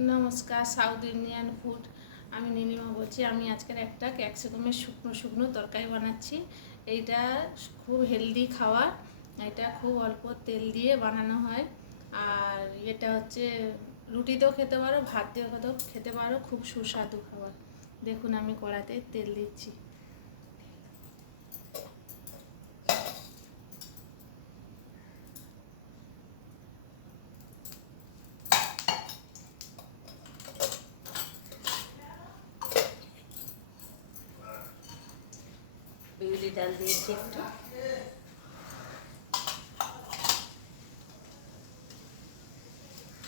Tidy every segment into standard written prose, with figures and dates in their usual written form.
নমস্কার, south Indian food. আমি নীলিমা বলছি। আমি আজকের একটা ক্যাপসিকামের শুকনো শুকনো তরকারি বানাচ্ছি। এইটা খুব হেলদি খাবার। এটা খুব অল্প তেল দিয়ে বানানো হয়। আর এটা হচ্ছে রুটিতেও খেতে পারো, ভাত দিয়েও খেতে পারো। খুব সুস্বাদু খাবার। দেখুন, আমি কড়াতে তেল দিচ্ছি। বিউলি ডাল দিয়েছি একটু,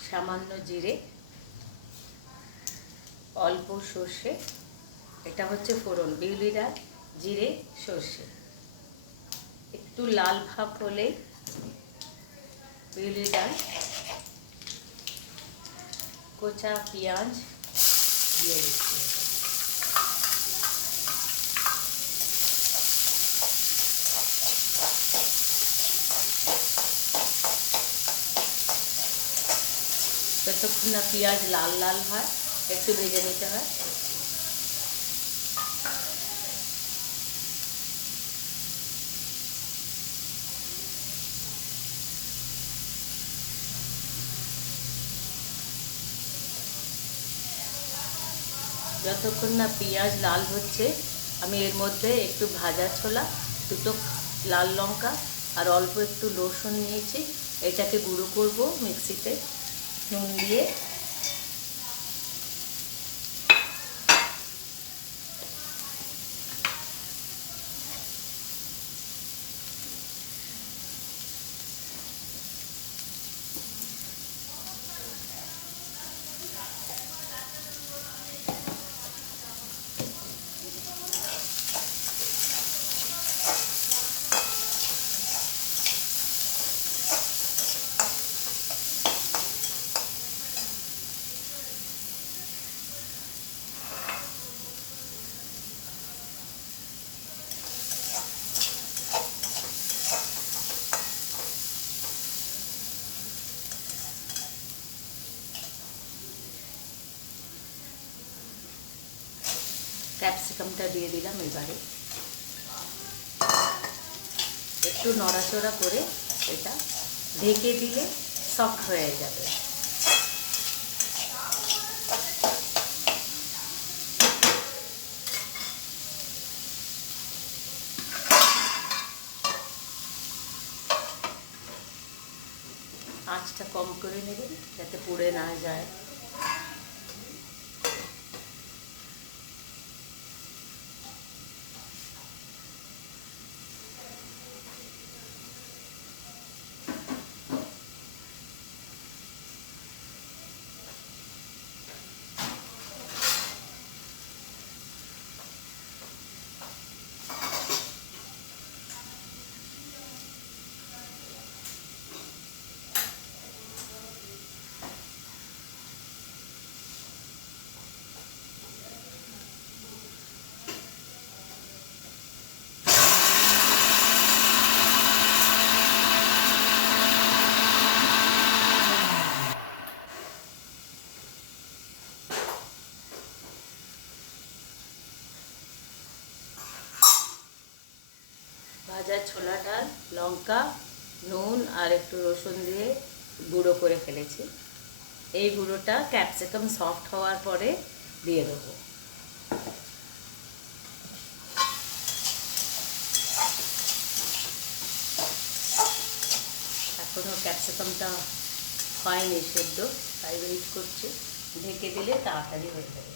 সামান্য জিরে, অল্প সর্ষে। এটা হচ্ছে ফোড়ন, বিউলি ডাল, জিরে, সর্ষে। একটু লাল ভাব হলেই বিউলি ডাল, কোচা পেঁয়াজ দিয়ে দিচ্ছি। যতক্ষণ না পেঁয়াজ লাল লাল হয় একটু ভেজে নিতে হয়। যতক্ষণ না পেঁয়াজ লাল হচ্ছে আমি এর মধ্যে একটু ভাজা ছোলা, দুটো লাল লঙ্কা আর অল্প একটু রসুন নিয়েছি। এটাকে গুঁড়ো করব মিক্সিতে নুন দিয়ে। ক্যাপসিকামটা দিয়ে দিলাম। এবারে একটু নড়াচড়া করে এটা ঢেকে দিলে সফট হয়ে যাবে। আঁচটা কম করে নেবেন যাতে পুড়ে না যায়। ভাজা ছোলা ডাল, লঙ্কা, নুন আর একটু রসুন দিয়ে গুঁড়ো করে ফেলেছি। এই গুঁড়োটা ক্যাপসিকাম সফট হওয়ার পরে দিয়ে দেবো। এখনও ক্যাপসিকামটা হয়নি সেদ্ধ, তাই ওয়েট করছি। ঢেকে দিলে তাড়াতাড়ি হয়ে যাবে।